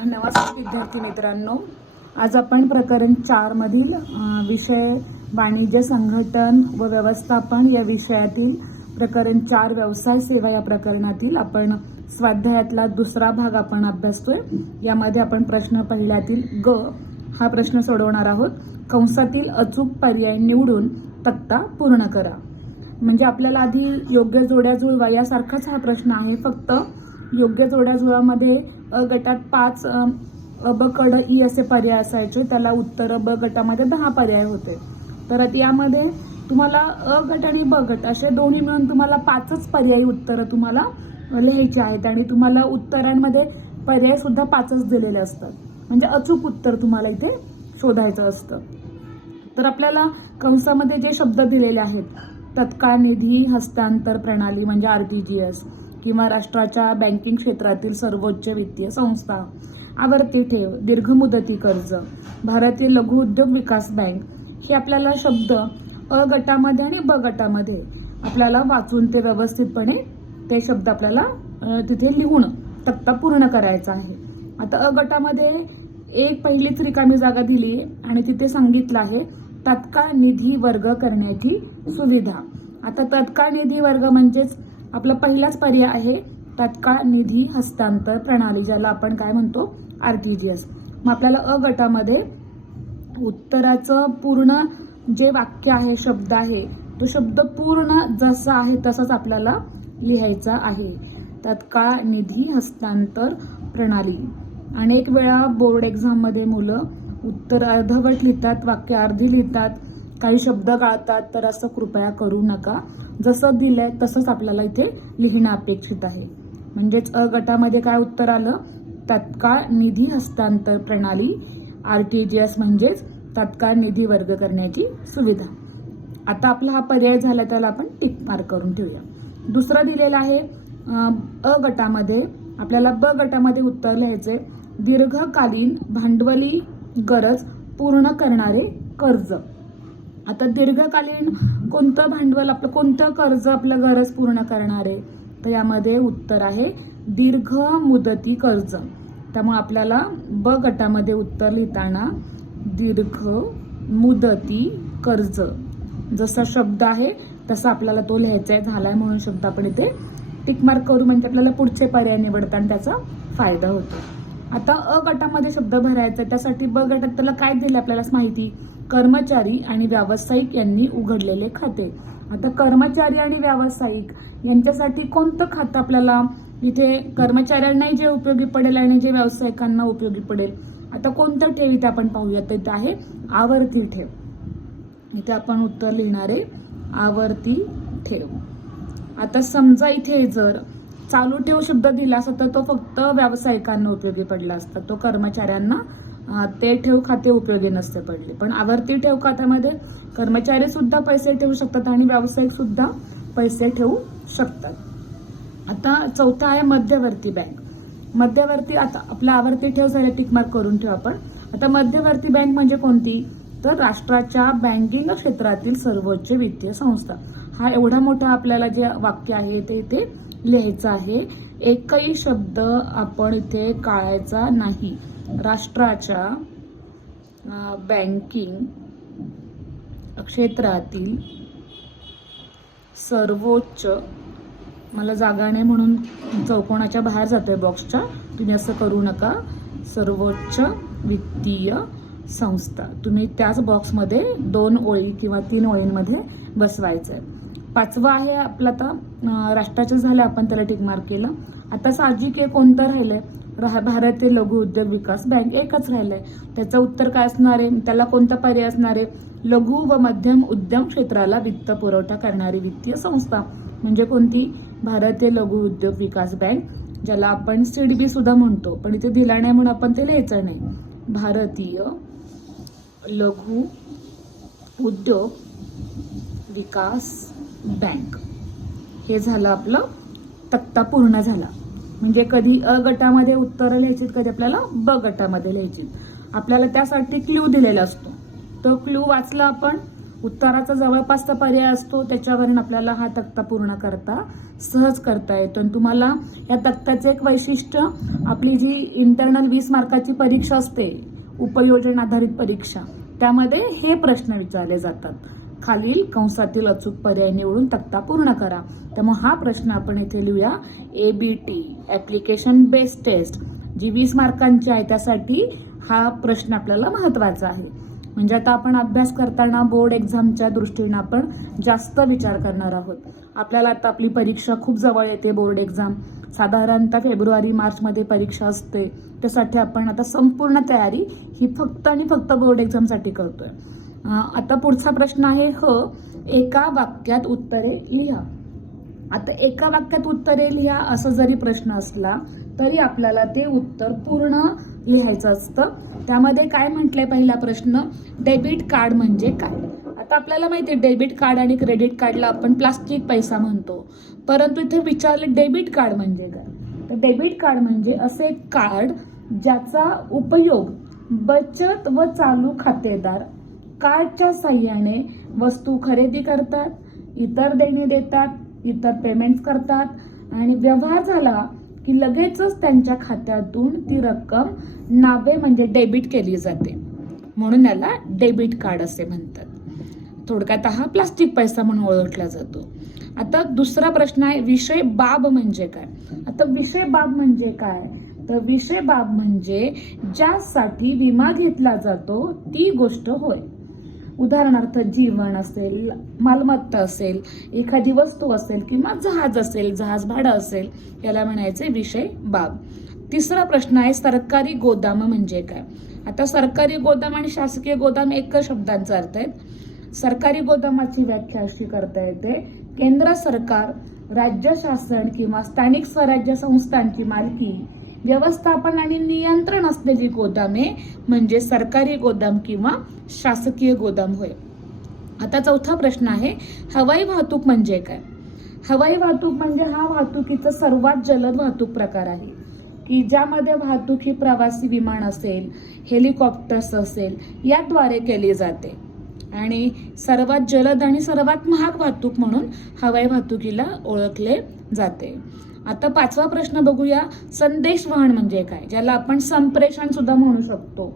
नमस्कार विद्यार्थी मित्रांनो, आज आपण प्रकरण 4 मधील विषय वाणिज्य संघटन व व्यवस्थापन या विषयातील प्रकरण 4 व्यवसाय सेवा या प्रकरणातील आपण स्वाध्यायातला दुसरा भाग आपण अभ्यासतोय। यामध्ये आपण प्रश्न पहिल्यातील ग हा प्रश्न सोडवणार आहोत। कंसातील अचूक पर्याय निवडून तक्ता पूर्ण करा। म्हणजे आपल्याला आधी योग्य जोड्या जुळवा यासारखाच हा प्रश्न आहे, फक्त योग्य जोड्या जुळवामध्ये अ गटात 5 अ ब क ड ई असे पर्याय असायचे, त्याला उत्तर ब गटामध्ये 10 पर्याय होते। तर यामध्ये तुम्हाला अ गट आणि ब गट असे दोन्ही मिळून तुम्हाला 5च पर्यायी उत्तर तुम्हाला लिहायचे आहेत आणि तुम्हाला उत्तरांमध्ये पर्याय सुद्धा 5च दिलेले असतात। म्हणजे अचूक उत्तर तुम्हाला इथे शोधायचं असतं। तर आपल्याला कंसामध्ये जे शब्द दिलेले आहेत, तत्काळ निधी हस्तांतर प्रणाली म्हणजे RTGS किंवा राष्ट्राच्या बँकिंग क्षेत्रातील सर्वोच्च वित्तीय संस्था, आवर्ती ठेव, दीर्घ मुदती कर्ज, भारतीय लघु उद्योग विकास बँक, हे आपल्याला शब्द अ गटामध्ये आणि ब गटामध्ये आपल्याला वाचून ते व्यवस्थितपणे ते शब्द आपल्याला तिथे लिहून तक्ता पूर्ण करायचा आहे। आता अ गटामध्ये एक पहिलीच रिकामी जागा दिली आणि तिथे सांगितलं आहे तत्काळ निधी वर्ग करण्याची सुविधा। आता तत्काळ निधी वर्ग म्हणजेच आपला पहिलाच पर्याय आहे तत्काळ निधी हस्तांतर प्रणाली, ज्याला आपण काय म्हणतो RTGS। मग आपल्याला अ गटामध्ये उत्तराचं पूर्ण जे वाक्य आहे, शब्द आहे, तो शब्द पूर्ण जसा आहे तसाच आपल्याला लिहायचा आहे। तत्काळ निधी हस्तांतर प्रणाली। अनेक वेळा बोर्ड एक्झाम मध्ये मुलं उत्तर अर्धवट लिहितात, वाक्य अर्धी लिहितात, काही शब्द गाळतात, तर असं कृपया करू नका। जसं दिलंय तसंच आपल्याला इथे लिहिणं अपेक्षित आहे। म्हणजेच अ गटामध्ये काय उत्तर आलं, तत्काळ निधी हस्तांतर प्रणाली RTGS म्हणजेच तत्काळ निधी वर्ग करण्याची सुविधा। आता आपला हा पर्याय झाला, त्याला आपण टिक मार्क करून ठेवूया। दुसरा दिलेला आहे अ गटामध्ये आपल्याला ब गटामध्ये उत्तर लिहायचे दीर्घकालीन भांडवली गरज पूर्ण करणारे कर्ज। आता दीर्घकालीन कोणतं भांडवल आपलं, कोणतं कर्ज आपलं गरज पूर्ण करणारे, तर यामध्ये उत्तर आहे दीर्घ मुदती कर्ज। त्यामुळे आपल्याला ब गटामध्ये उत्तर लिहिताना दीर्घ मुदती कर्ज जसा शब्द आहे तसा आपल्याला तो लिहायचा झालाय, म्हणून शब्द आपण इथे टिक मार्क करू, म्हणजे आपल्याला पुढचे पर्याय निवडताना त्याचा फायदा होतो। आता अ गटामध्ये शब्द भरायचा, त्यासाठी ब गटात त्याला काय दिले आपल्याला माहिती, कर्मचारी आणि व्यावसायिक यांनी उघडलेले खाते। आता कर्मचारी आणि व्यावसायिक यांच्यासाठी कोणतं खातं आपल्याला इथे कर्मचाऱ्यांनाही जे उपयोगी पडेल आणि जे व्यावसायिकांना उपयोगी पडेल, आता कोणतं ठेव इथे आपण पाहूया, तर इथे आहे आवर्ती ठेव। इथे आपण उत्तर लिहिणार आहे आवर्ती ठेव। आता समजा इथे जर चालू ठेव शब्द दिला असता तर तो फक्त व्यावसायिकांना उपयोगी पडला असता, तो कर्मचाऱ्यांना ते ठेव खाते उपयोगी नसते पडले। पण आवर्ती ठेव खात्यामध्ये कर्मचारी सुद्धा पैसे ठेवू शकतात आणि व्यावसायिक सुद्धा पैसे ठेवू शकतात। आता चौथा आहे मध्यवर्ती बँक। मध्यवर्ती, आता आपला आवर्ती ठेव झाले, टिक मार्क करून ठेव आपण। आता मध्यवर्ती बँक म्हणजे कोणती, तर राष्ट्राच्या बँकिंग क्षेत्रातील सर्वोच्च वित्तीय संस्था। हा एवढा मोठा आपल्याला जे वाक्य आहे ते इथे लिहायचं आहे। एकही शब्द आपण इथे काढायचा नाही। राष्ट्राच्या बँकिंग क्षेत्रातील सर्वोच्च, मला जागा नाही म्हणून चौकोनाच्या बाहेर जातोय बॉक्सच्या, तुम्ही असं करू नका, सर्वोच्च वित्तीय संस्था तुम्ही त्याच बॉक्समध्ये 2 ओळी किंवा 3 ओळींमध्ये बसवायचं आहे। पाचवा आहे आपला, आता राष्ट्राचं झालं, आपण त्याला टिक मार्क केलं। आता साहजिक आहे कोणतं राहिलंय, भारतीय लघु उद्योग विकास बँक एकच राहिलंय। त्याचं उत्तर काय असणार आहे, त्याला कोणता पर्याय असणार आहे, लघु व मध्यम उद्यम क्षेत्राला वित्त पुरवठा करणारी वित्तीय संस्था म्हणजे कोणती, भारतीय लघु उद्योग विकास बँक, ज्याला आपण CDB सुद्धा म्हणतो, पण इथे दिला नाही म्हणून आपण ते लिहायचं नाही। भारतीय लघु उद्योग विकास बँक, हे झालं आपलं तक्ता पूर्ण झाला। म्हणजे कधी अ गटामध्ये उत्तर लिहायची, कधी आपल्याला ब गटामध्ये लिहायची। आपल्याला त्यासाठी क्ल्यू दिलेला असतो, तो क्ल्यू वाचला आपण, उत्तराचा जवळपासचा पर्याय असतो, त्याच्यावरून आपल्याला हा तक्ता पूर्ण सहज करता येतो. आणि तुम्हाला या तक्त्याचे एक वैशिष्ट्य, आपली जी इंटरनल 20 मार्काची परीक्षा असते, उपयोजन आधारित परीक्षा, त्यामध्ये हे प्रश्न विचारले जातात. खालील कंसातील अचूक पर्याय निवडून तक्ता पूर्ण करा. त्यामुळे हा प्रश्न आपण इथे लिहूया. ABT ऍप्लिकेशन बेस्ड टेस्ट जी 20 मार्कांची आहे, त्यासाठी हा प्रश्न आपल्याला महत्वाचा आहे. म्हणजे आता आपण अभ्यास करताना बोर्ड एक्झामच्या दृष्टीने आपण जास्त विचार करणार आहोत. आपल्याला आता आपली परीक्षा खूप जवळ येते. बोर्ड एक्झाम साधारणतः फेब्रुवारी-मार्च मध्ये परीक्षा असते. त्यासाठी आपण आता संपूर्ण तयारी ही फक्त आणि फक्त बोर्ड एक्झामसाठी करतोय. आता पुढचा प्रश्न आहे एका वाक्यात उत्तरे लिहा. आता एका वाक्यात उत्तरे लिहा असं जरी प्रश्न असला तरी आपल्याला ते उत्तर पूर्ण लिहायचं असतं. त्यामध्ये काय म्हटलंय, पहिला प्रश्न, डेबिट कार्ड म्हणजे काय. आता आपल्याला माहिती आहे डेबिट कार्ड आणि क्रेडिट कार्डला आपण प्लास्टिक पैसा म्हणतो, परंतु इथे विचारले डेबिट कार्ड म्हणजे काय. तर डेबिट कार्ड म्हणजे असे कार्ड ज्याचा उपयोग बचत व चालू खातेदार कार्डच्या साह्याने वस्तू खरेदी करतात, इतर देणी देतात, इतर पेमेंट्स करतात आणि व्यवहार झाला की लगेचच त्यांच्या खात्यातून ती रक्कम नावे म्हणजे डेबिट केली जाते, म्हणून याला डेबिट कार्ड असे म्हणतात. थोडक्यात हा प्लास्टिक पैसा म्हणून ओळखला जातो. आता दुसरा प्रश्न आहे, विषय बाब म्हणजे काय. आता विषय बाब म्हणजे काय, तर विषय बाब म्हणजे ज्यासाठी विमा घेतला जातो ती गोष्ट होय. उदाहरणार्थ जीवन असेल, मालमत्ता असेल, एखादी वस्तू असेल किंवा जहाज असेल, जहाज भाडं असेल, याला म्हणायचे विषय बाब. तिसरा प्रश्न आहे, सरकारी गोदाम म्हणजे काय. आता सरकारी गोदाम आणि शासकीय गोदाम एकच शब्दांचा अर्थ आहे. सरकारी गोदामाची व्याख्या अशी करता येते, केंद्र सरकार, राज्य शासन किंवा स्थानिक स्वराज्य संस्थांची मालकी, व्यवस्थापन आणि नियंत्रण असलेली गोदामे म्हणजे सरकारी गोदाम किंवा शासकीय गोदाम होय. आता चौथा प्रश्न आहे, हवाई वाहतूक म्हणजे काय. हवाई वाहतूक म्हणजे हा वाहतुकीचा सर्वात जलद वाहतूक प्रकार आहे की ज्यामध्ये वाहतूक ही प्रवासी विमान असेल, हेलिकॉप्टर्स असेल, याद्वारे केली जाते आणि सर्वात जलद आणि सर्वात महाग वाहतूक म्हणून हवाई वाहतुकीला ओळखले जाते. आता पाचवा प्रश्न बघूया, संदेशवहन म्हणजे काय, ज्याला आपण संप्रेषण सुद्धा म्हणू शकतो.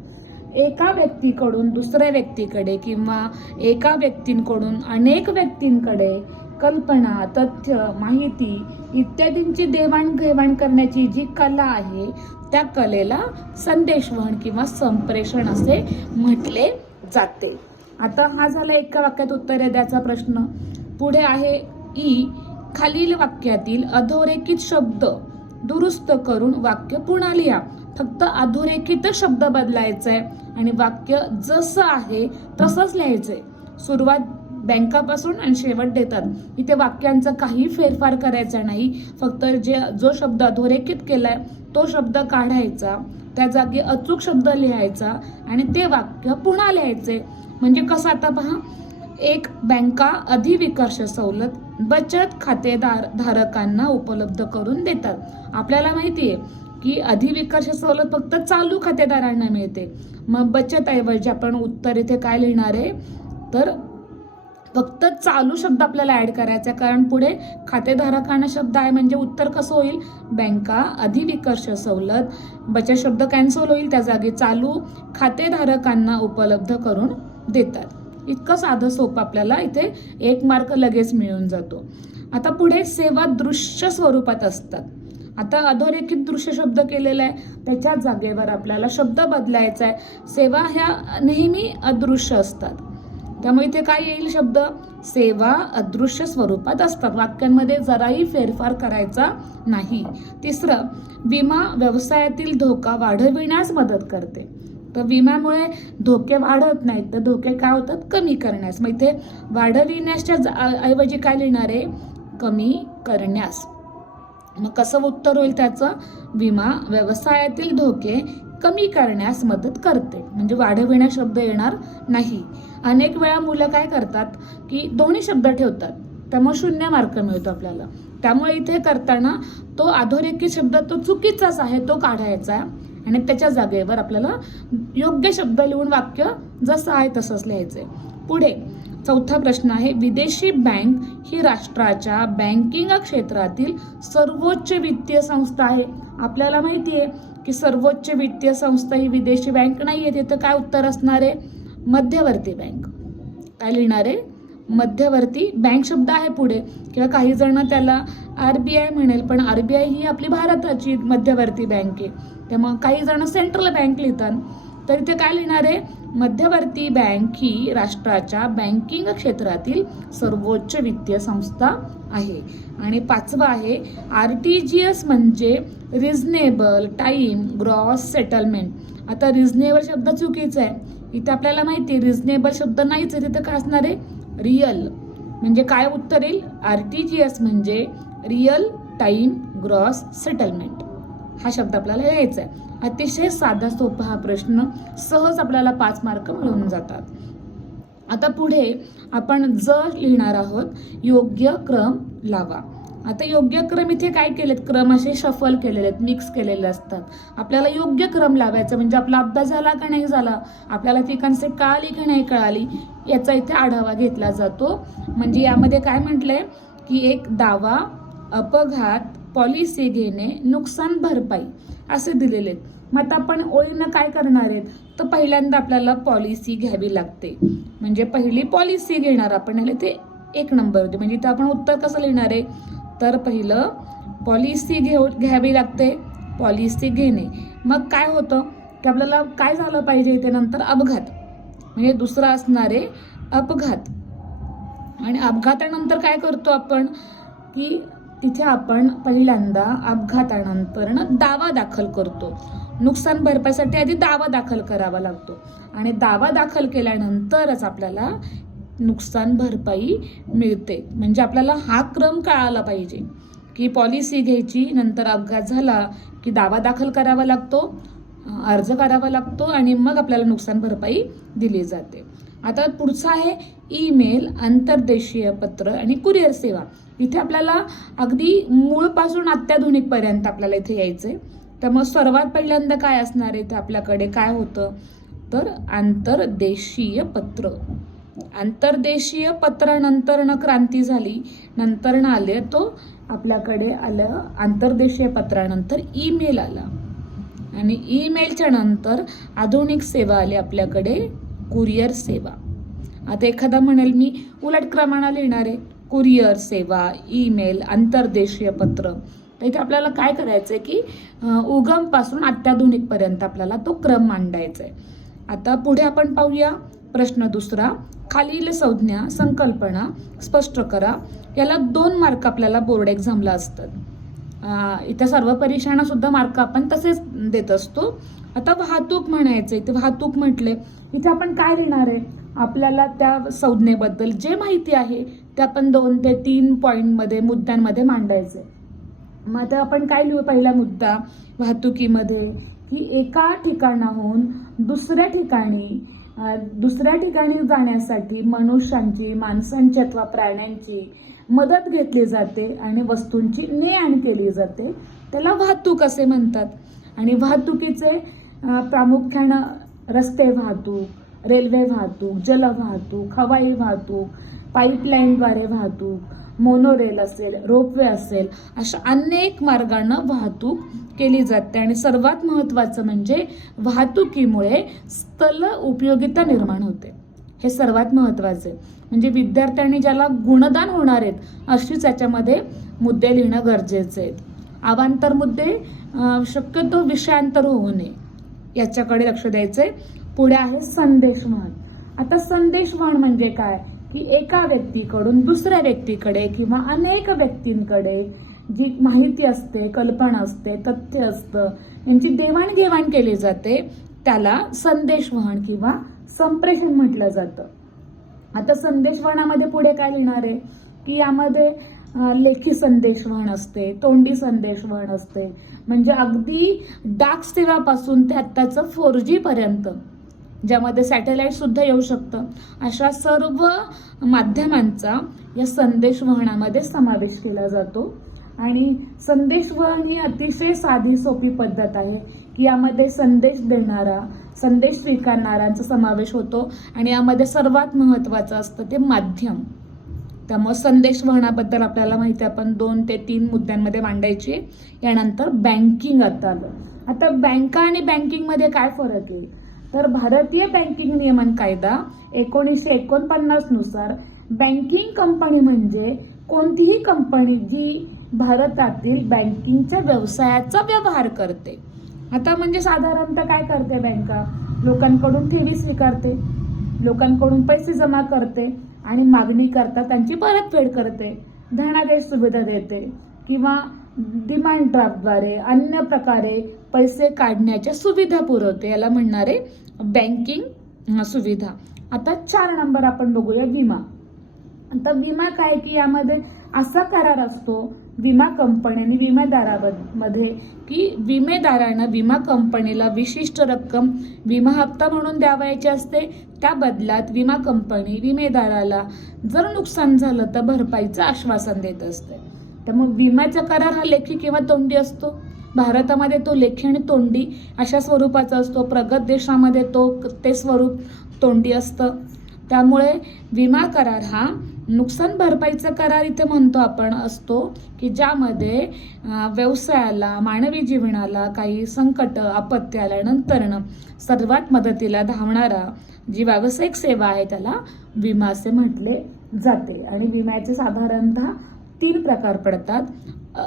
एका व्यक्तीकडून दुसऱ्या व्यक्तीकडे किंवा एका व्यक्तींकडून अनेक व्यक्तींकडे कल्पना, तथ्य, माहिती इत्यादींची देवाणघेवाण करण्याची जी कला आहे, त्या कलेला संदेशवहन किंवा संप्रेषण असे म्हटले जाते. आता हा झाला एका वाक्यात उत्तरे द्यायचा प्रश्न. पुढे आहे खालील वाक्यातील अधोरेखित शब्द दुरुस्त करून वाक्य पुन्हा लिहा. फक्त अधोरेखित शब्द बदलायचा आहे आणि वाक्य जसं आहे तसंच लिहायचंय. सुरुवात बँकापासून आणि शेवट देतात, इथे वाक्यांचा काही फेरफार करायचा नाही. फक्त जो शब्द अधोरेखित केलाय तो शब्द काढायचा, त्या जागी अचूक शब्द लिहायचा आणि ते वाक्य पुन्हा लिहायचे. म्हणजे कसं, आता पहा, एक बँका अधिविकर्ष सवलत बचत खातेदार धारकांना उपलब्ध करून देतात. आपल्याला माहितीये की अधिविकर्ष सवलत फक्त चालू खातेदारांना मिळते. मग बचत ऐवजी आपण उत्तर इथे काय लिहिणार आहे, तर फक्त चालू शब्द आपल्याला ऍड करायचा, कारण पुढे खातेधारकांना शब्द आहे म्हणजे उत्तर कसं होईल, बँका अधिविकर्ष सवलत, बचत शब्द कॅन्सल होईल, त्या जागी चालू खातेधारकांना उपलब्ध करून देतात. इतकं साधं सोपं आपल्याला इथे 1 मार्क लगेच मिळून जातो. आता पुढे सेवा दृश्य स्वरूपात असतात. आता अधोरेखित दृश्य शब्द केलेला आहे, त्याच्या जागेवर आपल्याला शब्द बदलायचा आहे. सेवा ह्या नेहमी अदृश्य असतात, त्यामुळे इथे काय येईल शब्द, सेवा अदृश्य स्वरूपात असतात. वाक्यांमध्ये जराही फेरफार करायचा नाही. तिसरं, विमा व्यवसायातील धोका वाढविण्यास मदत करते. तर विम्यामुळे धोके वाढत नाहीत, तर धोके काय होतात, कमी करण्यास. मग इथे वाढविण्याच्या ऐवजी काय लिहिणार आहे, कमी करण्यास. मग कसं उत्तर होईल त्याचं, विमा व्यवसायातील धोके कमी करण्यास मदत करते, म्हणजे वाढविण्या शब्द येणार नाही. अनेक वेळा मुलं काय करतात की दोन्ही शब्द ठेवतात, त्यामुळे 0 मार्क मिळतो आपल्याला. त्यामुळे इथे करताना तो अधोरेखित शब्द तो चुकीचाच आहे, तो काढायचा आणि त्याच्या जागेवर आपल्याला योग्य शब्द लिहून वाक्य जसं आहे तसंच लिहायचंय. पुढे चौथा प्रश्न आहे, विदेशी बँक ही राष्ट्राच्या बँकिंग क्षेत्रातील सर्वोच्च वित्तीय संस्था आहे. आपल्याला माहिती आहे की सर्वोच्च वित्तीय संस्था ही विदेशी बँक नाही आहे. तिथं काय उत्तर असणार आहे? मध्यवर्ती बँक. काय लिहिणार आहे? मध्यवर्ती बँक शब्द आहे पुढे, किंवा काही जण त्याला RBI म्हणेल, पण RBI ही आपली भारताची मध्यवर्ती बँक आहे. त्यामुळे काही जण सेंट्रल बँक लिहितात. तर इथे काय लिहिणार आहे? मध्यवर्ती बँक ही राष्ट्राच्या बँकिंग क्षेत्रातील सर्वोच्च वित्तीय संस्था आहे. आणि पाचवा आहे, RTGS म्हणजे रिझनेबल टाइम ग्रॉस सेटलमेंट. आता रिझनेबल शब्द चुकीचा आहे. इथे आपल्याला माहिती आहे रिझनेबल शब्द नाहीच आहे. तिथे काय असणार आहे? रिअल. म्हणजे काय उत्तर येईल? RTGS म्हणजे रिअल टाइम ग्रॉस सेटलमेंट. हा शब्द आपल्याला लिहायचा आहे. अतिशय साधा सोपा हा प्रश्न, सहज आपल्याला 5 मार्क मिळून जातात. आता पुढे आपण लिहिणार आहोत, योग्य क्रम लावा. आता योग्य क्रम इथे काय केलेत? क्रम असे शफल केलेले आहेत, मिक्स केलेले असतात. आपल्याला योग्य क्रम लावायचा म्हणजे आपला अभ्यास झाला का नाही झाला, आपल्याला ती कन्सेप्ट कळाली की नाही कळाली, याचा इथे आढावा घेतला जातो. म्हणजे यामध्ये काय म्हटलंय की एक दावा, अपघात, पॉलिसी घेणे, नुकसान भरपाई असे दिलेले आहेत. मग आता आपण ओळीनं काय करणार आहेत? तर पहिल्यांदा आपल्याला पॉलिसी घ्यावी लागते. म्हणजे पहिली पॉलिसी घेणार आपण, ते 1 नंबर होते. म्हणजे इथं आपण उत्तर कसं लिहिणार आहे? तर पहिलं पॉलिसी घ्यावी लागते, पॉलिसी घेणे. मग काय होतं की आपल्याला काय झालं पाहिजे? ते नंतर अपघात, म्हणजे दुसरा असणार आहे अपघात. आणि अपघातानंतर काय करतो आपण की तिथे आपण पहिल्यांदा अपघातानंतर दावा दाखल करतो. नुकसान भरपाईसाठी आधी दावा दाखल करावा लागतो, आणि दावा दाखल केल्यानंतरच आपल्याला नुकसान भरपाई मिळते. म्हणजे आपल्याला हा क्रम कळाला पाहिजे की पॉलिसी घ्यायची, नंतर अपघात झाला की दावा दाखल करावा लागतो, अर्ज करावा लागतो, आणि मग आपल्याला नुकसान भरपाई दिली जाते. आता पुढचा आहे ईमेल, आंतरदेशीय पत्र आणि कुरिअर सेवा. इथे आपल्याला अगदी मूळपासून अत्याधुनिक पर्यंत आपल्याला इथे यायचंय. त्यामुळे सर्वात पहिल्यांदा काय असणार आहे? तर आपल्याकडे काय होतं? तर आंतरदेशीय पत्र. आंतरदेशीय पत्रानंतर क्रांती झाली, नंतर आले तो आपल्याकडे आलं आंतरदेशीय पत्रानंतर ईमेल आला, आणि ईमेलच्या नंतर आधुनिक सेवा आली आपल्याकडे कुरिअर सेवा. आता एखादा म्हणेल मी उलट क्रमाने लिहिणार आहे, कुरिअर सेवा, ईमेल, आंतरदेशीय पत्र. तर इथे आपल्याला काय करायचंय की उगम पासून अत्याधुनिक पर्यंत आपल्याला तो क्रम मांडायचा आहे. आता पुढे आपण पाहूया प्रश्न दुसरा, खालील संज्ञा संकल्पना स्पष्ट करा. याला 2 मार्क आपल्याला बोर्ड एक्झामला असतात. इथं सर्व परीक्षांना सुद्धा मार्क आपण तसेच देत असतो. आता वाहतूक म्हणायचं, इथे वाहतूक म्हटले, इथे आपण काय लिहिणार आहे? आपल्याला त्या संज्ञेबद्दल जे माहिती आहे ते आपण 2 ते 3 पॉईंटमध्ये, मुद्द्यांमध्ये मांडायचे. मग आता आपण काय लिहू? पहिला मुद्दा वाहतुकीमध्ये की एका ठिकाणाहून दुसऱ्या ठिकाणी जाण्यासाठी मनुष्यांची, माणसांची अथवा प्राण्यांची मदत घेतली जाते आणि वस्तूंची ने-आण केली जाते. त्याला वाहतूक असे म्हणतात. आणि वाहतुकीचे प्रामुख्यानं रस्ते वाहतूक, रेल्वे वाहतूक, जलवाहतूक, हवाई वाहतूक, पाईपलाईनद्वारे वाहतूक, मोनोरेल असेल, रोपवे असेल, अशा अनेक मार्गानं वाहतूक केली जाते. आणि सर्वात महत्त्वाचं म्हणजे वाहतुकीमुळे स्थल उपयोगिता निर्माण होते. हे सर्वात महत्त्वाचं आहे. म्हणजे विद्यार्थ्यांनी ज्याला गुणदान होणार आहेत अशीच याच्यामध्ये मुद्दे लिहिणं गरजेचे आहेत. अवांतर मुद्दे शक्यतो विषयांतर होऊ नये याच्याकडे लक्ष द्यायचंय. पुढे आहे संदेशवहन. आता संदेशवहन म्हणजे काय की एका व्यक्तीकडून दुसऱ्या व्यक्तीकडे किंवा अनेक व्यक्तींकडे जी माहिती असते, कल्पना असते, तथ्य असतं, यांची देवाणघेवाण केली जाते, त्याला संदेशवहन किंवा संप्रेषण म्हटलं जातं. आता संदेशवहनामध्ये पुढे काय लिहिणार आहे की यामध्ये लेखी संदेशवहन असते, तोंडी संदेशवहन असते. म्हणजे अगदी डाक सेवापासून ते आत्ताचं 4G पर्यंत, ज्यामध्ये सॅटेलाइट सुद्धा येऊ शकतं, अशा सर्व माध्यमांचा या संदेशवहनामध्ये समावेश केला जातो. आणि संदेशवहन ही अतिशय साधी सोपी पद्धत आहे की यामध्ये संदेश देणारा, संदेश स्वीकारणाऱ्यांचा समावेश होतो आणि यामध्ये सर्वात महत्त्वाचं असतं ते माध्यम. त्यामुळे संदेश वहनाबद्दल आपल्याला माहिती आहे, आपण 2 ते 3 मुद्द्यांमध्ये मांडायची. यानंतर बँकिंग आता आलं. आता बँका आणि बँकिंगमध्ये काय फरक आहे, तर भारतीय बँकिंग नियमन कायदा 1949 नुसार बँकिंग कंपनी म्हणजे कोणतीही कंपनी जी भारतातील बँकिंगच्या व्यवसायाचा व्यवहार करते. आता म्हणजे साधारणतः काय करते बँका, लोकांकडून ठेवी स्वीकारते, लोकांकडून पैसे जमा करते आणि मागणी करता त्यांची परतफेड करते, धनादेश सुविधा देते किंवा डिमांड ड्राफ्टद्वारे अन्य प्रकारे पैसे काढण्याच्या सुविधा पुरवते. याला म्हणणारे बँकिंग सुविधा. आता 4 नंबर आपण बघूया विमा. आता विमा काय की यामध्ये असा करार असतो विमा कंपनी आणि विमेदारामध्ये की विमेदारानं विमा कंपनीला विशिष्ट रक्कम विमा हप्ता म्हणून द्यावयाची असते. त्या बदल्यात विमा कंपनी विमेदाराला जर नुकसान झालं तर भरपाईचं आश्वासन देत असते. त्यामुळे विम्याचा करार हा लेखी किंवा तोंडी असतो. भारतामध्ये तो लेखी आणि तोंडी अशा स्वरूपाचा असतो. प्रगत देशामध्ये ते स्वरूप तोंडी असतं. त्यामुळे विमा करार हा नुकसान भरपाईचा करार इथे म्हणतो आपण असतो की ज्यामध्ये व्यवसायाला, मानवी जीवनाला काही संकट, आपत्ती आल्यानंतरनं सर्वात मदतीला धावणारा जी व्यावसायिक सेवा आहे त्याला विमा असे म्हटले जाते. आणि विम्याचे साधारणतः 3 प्रकार पडतात.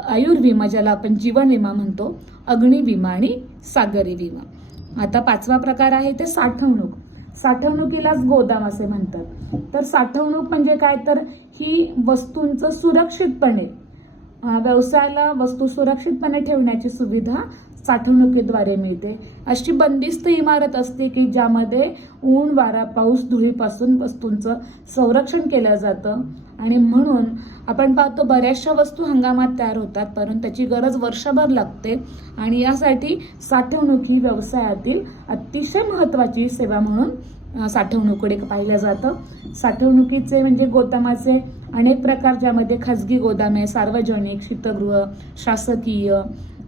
आयुर्विमा ज्याला आपण जीवन विमा म्हणतो, अग्नी विमा आणि सागरी विमा. आता 5वा प्रकार आहे ते साठवणूक. साठवणुकीलाच गोदाम असे म्हणतात. तर साठवणूक म्हणजे काय, तर ही वस्तूंचं सुरक्षितपणे व्यवसायाला वस्तू सुरक्षितपणे ठेवण्याची सुविधा साठवणुकीद्वारे मिळते. अशी बंदिस्त इमारत असते की ज्यामध्ये ऊन, वारा, पाऊस, धुळीपासून वस्तूंचं संरक्षण केलं जातं. आणि म्हणून आपण पाहतो बऱ्याचशा वस्तू हंगामात तयार होतात, परंतु त्याची गरज वर्षभर लागते. आणि यासाठी साठवणूक ही व्यवसायातील अतिशय महत्त्वाची सेवा म्हणून साठवणुकीकडे पाहिलं जातं. साठवणुकीचे म्हणजे गोदामाचे अनेक प्रकार, ज्यामध्ये खाजगी गोदामे, सार्वजनिक, शीतगृह, शासकीय,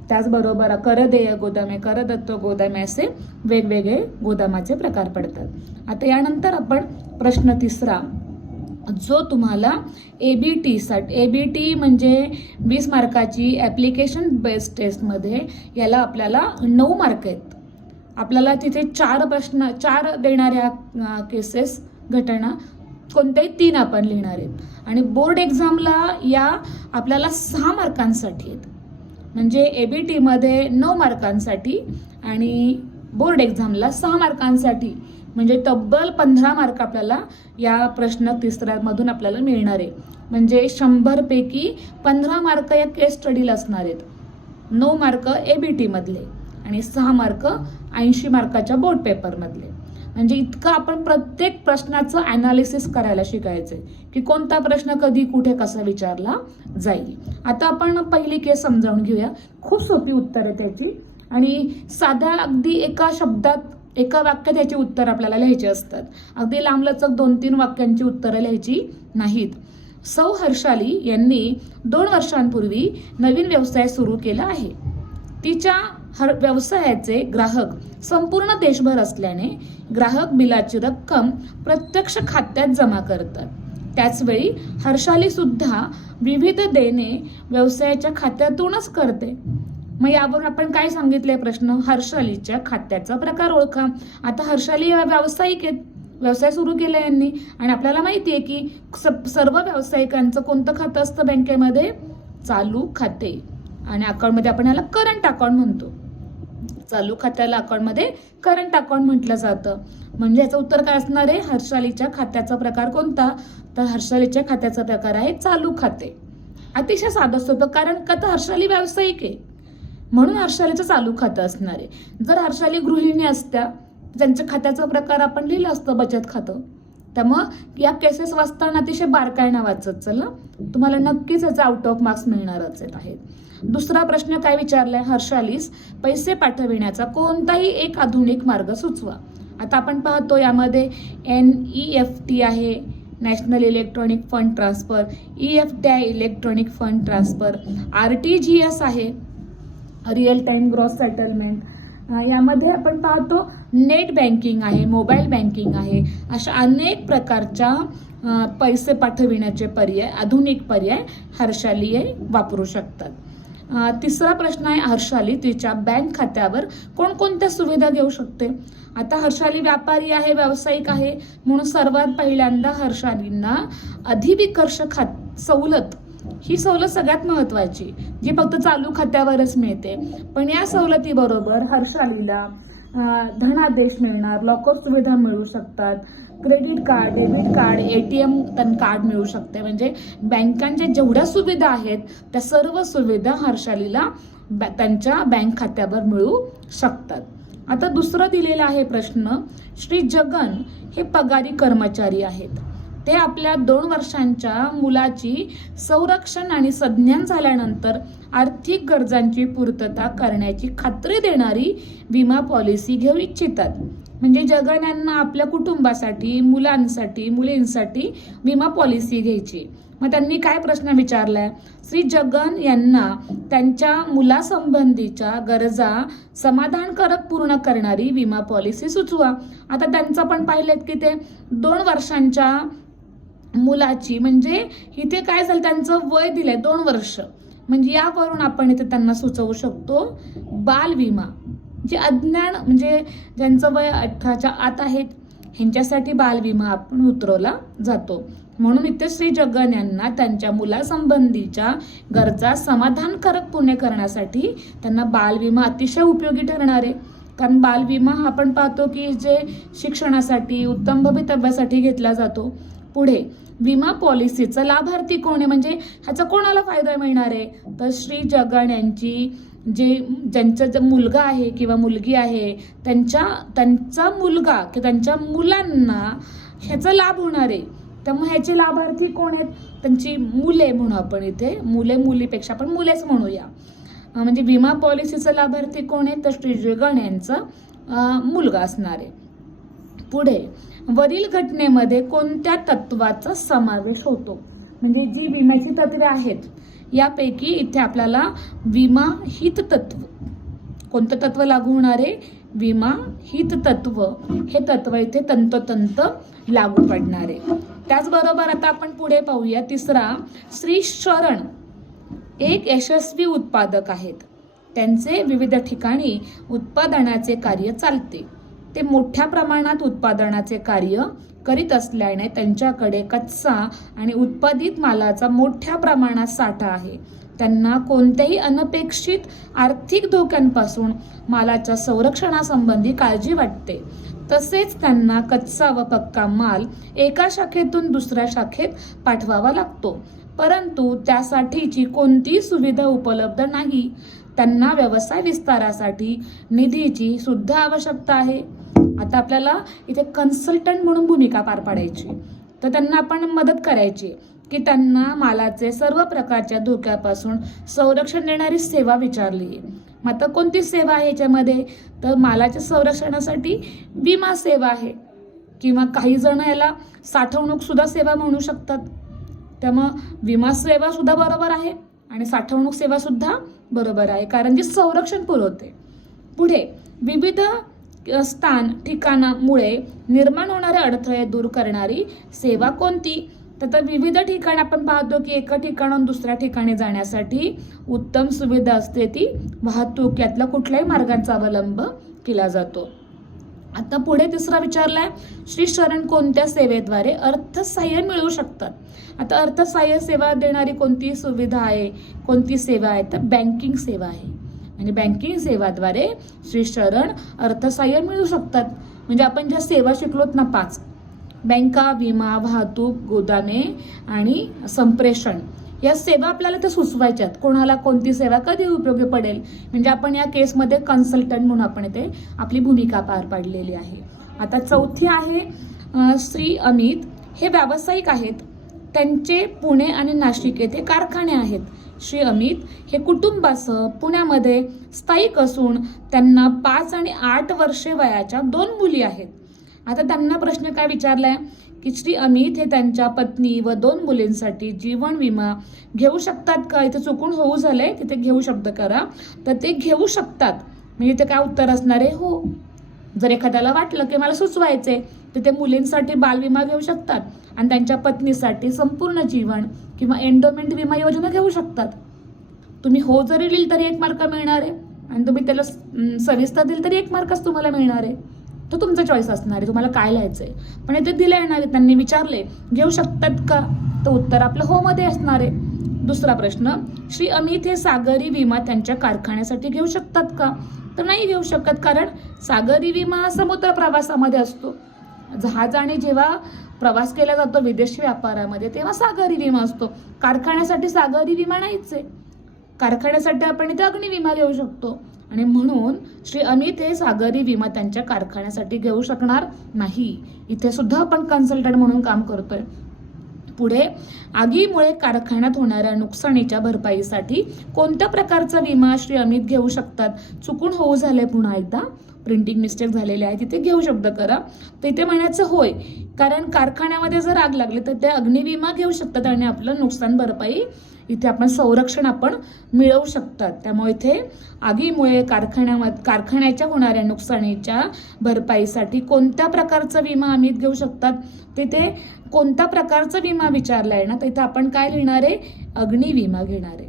त्याचबरोबर करदेय गोदामे, करदत्त गोदामे असे वेगवेगळे गोदामाचे प्रकार पडतात. आता यानंतर आपण प्रश्न 3रा जो तुम्हाला ABT म्हणजे 20 मार्काची ॲप्लिकेशन बेस्ड टेस्टमध्ये याला आपल्याला 9 मार्क आहेत. आपल्याला तिथे 4 देणाऱ्या केसेस, घटना कोणत्याही 3 आपण लिहिणार आहेत. आणि बोर्ड एक्झामला या आपल्याला 6 मार्कांसाठी आहेत. म्हणजे ABTमध्ये 9 मार्कांसाठी आणि बोर्ड एक्झामला 6 मार्कांसाठी, म्हणजे तब्बल 15 मार्क आपल्याला या प्रश्न 3ऱ्यामधून आपल्याला मिळणार आहे. म्हणजे 100 पैकी 15 मार्क या केस स्टडीला असणार आहेत, 9 मार्क ABT मधले आणि 6 मार्क 80 मार्काच्या बोर्ड पेपरमधले. म्हणजे इतकं आपण प्रत्येक प्रश्नाचं ॲनालिसिस करायला शिकायचंय की कोणता प्रश्न कधी, कुठे, कसा विचारला जाईल. आता आपण पहिली केस समजावून घेऊया. खूप सोपी उत्तर आहे त्याची आणि साध्या अगदी एका शब्दात, एका वाक्यात याची उत्तर आपल्याला लिहायची असतात. अगदी लांबलचक 2-3 वाक्यांची उत्तरं लिहायची नाहीत. सौ हर्षाली यांनी 2 वर्षांपूर्वी नवीन व्यवसाय सुरू केला आहे. तिच्या व्यवसायाचे ग्राहक संपूर्ण देशभर असल्याने ग्राहक बिलाची रक्कम प्रत्यक्ष खात्यात जमा करतात. त्याचवेळी हर्षाली सुद्धा विविध देणे व्यवसायाच्या खात्यातूनच करते. मग यावरून आपण काय सांगितलंय प्रश्न, हर्षालीच्या खात्याचा प्रकार ओळखा. आता हर्षाली व्यावसायिक आहेत, व्यवसाय सुरू केला यांनी आणि आपल्याला माहिती आहे की सर्व व्यावसायिकांचं कोणतं खातं असतं बँकेमध्ये, चालू खाते. आणि अकाउंटमध्ये आपण याला करंट अकाउंट म्हणतो. चालू खात्याला अकाउंटमध्ये करंट अकाउंट म्हटलं जातं. म्हणजे याचं उत्तर काय असणार आहे, हर्षालीच्या खात्याचा प्रकार कोणता, तर हर्षालीच्या खात्याचा प्रकार आहे चालू खाते. अतिशय साधं सोपं, कारण का तर हर्षाली व्यावसायिक आहे म्हणून हर्षालीचं चालू खातं असणार आहे. जर हर्षाली गृहिणी असत्या, त्यांच्या खात्याचा प्रकार आपण लिहिलं असतं बचत खातं. त्यामुळं या केसेस वाचताना अतिशय बारकाईनं वाचत चला, तुम्हाला नक्कीच याचा आउट ऑफ मार्क्स मिळणारच आहेत. दुसरा प्रश्न काय विचारलाय, हर्षालीस पैसे पाठविण्याचा कोणताही एक आधुनिक मार्ग सुचवा. आता आपण पाहतो यामध्ये NEFT आहे, national electronic fund transfer, EFT आहे, इलेक्ट्रॉनिक फंड ट्रान्सफर, RTGS आहे, रिअल टाइम ग्रॉस सेटलमेंट, यामध्ये आपण पाहतो नेट बँकिंग आहे, मोबाईल बँकिंग आहे, अशा अनेक प्रकारच्या पैसे पाठविण्याचे पर्याय, आधुनिक पर्याय हर्षाली वापरू शकतात. तिसरा प्रश्न आहे, हर्षाली तिच्या बँक खात्यावर कोणकोणत्या सुविधा घेऊ शकते. आता हर्षाली व्यापारी आहे, व्यावसायिक आहे, म्हणून सर्वात पहिल्यांदा हर्षालींना अधिविकर्ष सवलत, ही सवलत सगळ्यात महत्वाची, जी फक्त चालू खात्यावरच मिळते. पण या सवलतीबरोबर हर्षालीला धनादेश मिळणार, लॉकर सुविधा मिळू शकतात, credit card, debit card, ATM card मिळू शकते. म्हणजे बँकांच्या जेवढ्या सुविधा आहेत त्या सर्व सुविधा हर्षालीला त्यांच्या बँक खात्यावर मिळू शकतात. आता दुसरं दिलेलं आहे प्रश्न, श्री जगन हे पगारी कर्मचारी आहेत. ते आपल्या 2 वर्षांच्या मुलाची संरक्षण आणि संज्ञान झाल्यानंतर आर्थिक गरजांची पूर्तता करण्याची खात्री देणारी विमा पॉलिसी घेऊ इच्छितात. म्हणजे जगन यांना आपल्या कुटुंबासाठी, मुलांसाठी, मुलींसाठी विमा पॉलिसी घ्यायची. मग त्यांनी काय प्रश्न विचारलाय, श्री जगन यांना त्यांच्या मुलासंबंधीच्या गरजा समाधानकारक पूर्ण करणारी विमा पॉलिसी सुचवा. आता त्यांचं पण पाहिलेत की ते 2 वर्षांच्या मुलाची, म्हणजे इथे काय झालं, त्यांचं वय दिलंय 2 वर्ष, म्हणजे यावरून आपण इथे त्यांना सुचवू शकतो बाल विमा. जे अज्ञान, म्हणजे ज्यांचं वय 18च्या आत आहेत, ह्यांच्यासाठी बाल विमा आपण उतरवला जातो. म्हणून इथे श्री जगन यांना त्यांच्या मुलासंबंधीच्या गरजा समाधानकारक पूर्ण करण्यासाठी त्यांना बाल विमा अतिशय उपयोगी ठरणार आहे. कारण बाल विमा आपण पाहतो की जे शिक्षणासाठी, उत्तम भवितव्यासाठी घेतला जातो. पुढे विमा पॉलिसीचा लाभार्थी कोण आहे, म्हणजे ह्याचा कोणाला फायदा मिळणार आहे, तर श्री जगन यांची ज्यांचा मुलगा आहे किंवा मुलगी आहे, त्यांचा मुलगा किंवा त्यांच्या मुलांना ह्याचा लाभ होणार आहे. त्यामुळे ह्याचे लाभार्थी कोण आहेत, त्यांची मुले म्हणू आपण इथे, मुलीपेक्षा आपण मुलेच म्हणूया. म्हणजे विमा पॉलिसीचा लाभार्थी कोण आहे, तर श्री जगन यांचा मुलगा असणार आहे. पुढे वरील घटनेमध्ये कोणत्या तत्वाचा समावेश होतो, म्हणजे जी विम्याची तत्वे आहेत यापैकी इथे आपल्याला विमा हित तत्व, कोणतं तत्व लागू होणार आहे, विमा हित तत्व, हे तत्व इथे तंतोतंत लागू पडणार आहे. त्याचबरोबर आता आपण पुढे पाहूया. तिसरा, श्री शरण एक यशस्वी उत्पादक आहेत. त्यांचे विविध ठिकाणी उत्पादनाचे कार्य चालते. ते मोठ्या प्रमाणात उत्पादनाचे कार्य करीत असल्याने त्यांच्याकडे कच्चा आणि उत्पादित मालाचा मोठ्या प्रमाणात साठा आहे. त्यांना कोणत्याही अनपेक्षित आर्थिक धोक्यांपासून मालाच्या संरक्षणासंबंधी काळजी वाटते. तसेच त्यांना कच्चा व पक्का माल एका शाखेतून दुसऱ्या शाखेत पाठवावा लागतो, परंतु त्यासाठीची कोणतीही सुविधा उपलब्ध नाही. त्यांना व्यवसाय विस्तारासाठी निधीची सुद्धा आवश्यकता आहे. आता आपल्याला इथे कन्सल्टंट म्हणून भूमिका पार पाडायची, तर त्यांना आपण मदत करायची की त्यांना मालाचे सर्व प्रकारच्या धोक्यापासून संरक्षण देणारी सेवा विचारली. मग आता कोणती सेवा आहे याच्यामध्ये, तर मालाच्या संरक्षणासाठी विमा सेवा आहे, किंवा काही जण याला साठवणूक सुद्धा सेवा म्हणू शकतात. त्यामुळे विमा सेवा सुद्धा बरोबर आहे आणि साठवणूक सेवा सुद्धा बरोबर आहे, कारण जी संरक्षण पुरवते. पुढे विविध ठिकाणामुळे निर्माण होणारे अडथळे दूर करणारी सेवा कोणती, तर विविध ठिकाणी आपण पाहतो की एका ठिकाणाहून दुसऱ्या ठिकाणी जाण्यासाठी उत्तम सुविधा असते ती वाहतूक, यातला कुठल्याही मार्गांचा अवलंब केला जातो. आता पुढे तिसरा विचारलाय, श्री शरण कोणत्या सेवेद्वारे अर्थसहाय्य मिळवू शकतात. आता अर्थसहाय्य सेवा देणारी कोणती सुविधा आहे, कोणती सेवा आहे, तर बँकिंग सेवा आहे. आणि बँकिंग सेवाद्वारे श्री शरण अर्थसहाय्य मिळू शकतात. म्हणजे आपण ज्या सेवा शिकलोत ना 5, बँका, विमा, वाहतूक, गोदामे आणि संप्रेषण, या सेवा आपल्याला ते सुचवायच्यात. कोणाला कोणती सेवा कधी उपयोगी पडेल, म्हणजे आपण या केसमध्ये कन्सल्टंट म्हणून आपण इथे आपली भूमिका पार पाडलेली आहे. आता चौथी आहे, श्री अमित हे व्यावसायिक आहेत. त्यांचे पुणे आणि नाशिक येथे कारखाने आहेत. श्री अमित हे कुटुंबासह पुण्यामध्ये स्थायिक असून त्यांना 5 आणि 8 वर्षे वयाच्या 2 मुली आहेत. आता त्यांना प्रश्न काय विचारलाय की श्री अमित हे त्यांच्या पत्नी व 2 मुलींसाठी जीवन विमा घेऊ शकतात का. इथे चुकून होऊ झालंय, तिथे घेऊ शब्द करा, तर ते घेऊ शकतात. म्हणजे इथे काय उत्तर असणार आहे? हो. जर एखाद्याला वाटलं की मला सुचवायचंय तर ते मुलींसाठी बालविमा घेऊ शकतात आणि त्यांच्या पत्नीसाठी संपूर्ण जीवन किंवा एंडोमेंट विमा योजना घेऊ शकतात. तुम्ही हो जरी लिहिलं तरी 1 मार्क मिळणार आहे आणि तुम्ही त्याला सविस्तर दिलं तरी 1 मार्कच तुम्हाला मिळणार आहे. तो तुमचा चॉईस असणार आहे, तुम्हाला काय लिहायचंय. पण इथे दिलंय ना, त्यांनी विचारले घेऊ शकतात का, तर उत्तर आपलं हो मध्ये असणार आहे. दुसरा प्रश्न, श्री अमित हे सागरी विमा त्यांच्या कारखान्यासाठी घेऊ शकतात का, तर नाही घेऊ शकत. कारण सागरी विमा समुद्र प्रवासामध्ये असतो. जहाजाने जेव्हा प्रवास केला जातो विदेशी व्यापारामध्ये तेव्हा सागरी विमा असतो. कारखान्यासाठी सागरी विमा नाहीच आहे. कारखान्यासाठी आपण इथे अग्नी विमा घेऊ शकतो आणि म्हणून श्री अमित हे सागरी विमा त्यांच्या कारखान्यासाठी घेऊ शकणार नाही. इथे सुद्धा आपण कन्सल्टंट म्हणून काम करतोय. पुढे, आगीमुळे कारखान्यात होणाऱ्या नुकसानीच्या भरपाईसाठी कोणत्या प्रकारचा विमा श्री अमित घेऊ शकतात. चुकून होऊ झालंय, पुन्हा एकदा प्रिंटिंग मिस्टेक झालेली आहे, तिथे घेऊ शब्द करा. तर इथे म्हणायचं होय, कारण कारखान्यामध्ये जर आग लागली तर ते अग्निविमा घेऊ शकतात आणि आपलं नुकसान भरपाई इथे आपण संरक्षण आपण मिळवू शकतात. त्यामुळे इथे आगीमुळे कारखान्याच्या होणाऱ्या नुकसानीच्या भरपाईसाठी कोणत्या प्रकारचा विमा अमित घेऊ शकतात. तिथे कोणत्या प्रकारचा विमा विचारलाय ना, तर इथे आपण काय लिहिणार आहे? अग्निविमा घेणार आहे.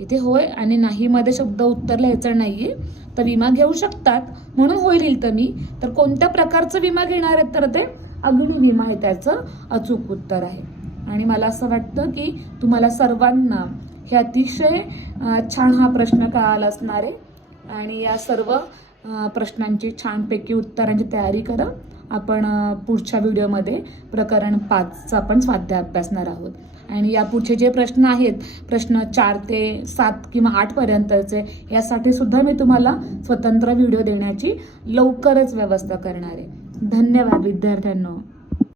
इथे होय आणि नाही मध्ये शब्द उत्तर लिहायचं नाहीये. तर विमा घेऊ शकतात म्हणून होय लिहिलं मी. तर कोणत्या प्रकारचा विमा घेणार आहेत, तर ते अग्निविमा हे त्याचं अचूक उत्तर आहे. आणि मला असं वाटतं की तुम्हाला सर्वांना हे अतिशय छान हा प्रश्न कळाला असणार आहे आणि या सर्व प्रश्नांची छानपैकी उत्तरांची तयारी करा. आपण पुढच्या व्हिडिओमध्ये प्रकरण 5चा आपण स्वाध्याय अभ्यासणार आहोत आणि या पुढचे जे प्रश्न आहेत, प्रश्न 4 ते 7 किंवा 8 पर्यंतचे, यासाठी सुद्धा मी तुम्हाला स्वतंत्र व्हिडिओ देण्याची लवकरच व्यवस्था करणार आहे. धन्यवाद विद्यार्थ्यांनो.